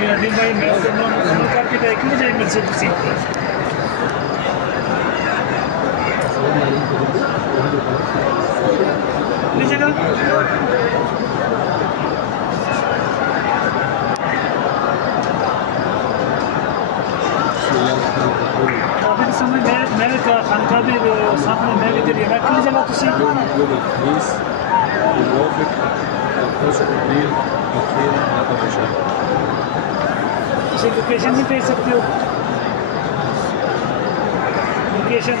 जी अनिल भाई मैं करके देख लो जाए मेरे से तुसी काफी समय मैं खानका भी सामने मैं भी तेरी मैं कितनी जगह तुसी तुसी लोकेशन नहीं भेज सकते हो लोकेशन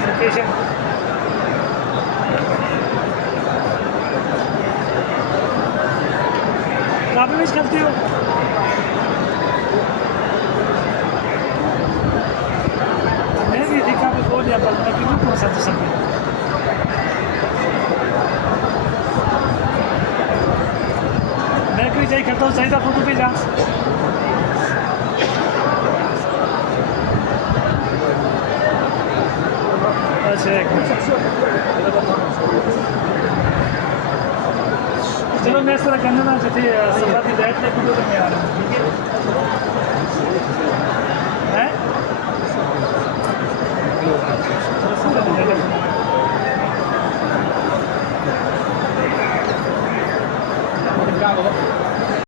काफी मिस करते हो मैं भी देखा मैं बोल दिया पर मैं क्यों कौन सा तो समय मैं कोई जाई करता हूँ सही था फोटो पे जा अच्छा एक चलो मैं इस तरह करना ना जैसे सभा की बैठ लेके तो मैं आ रहा हूँ ठीक है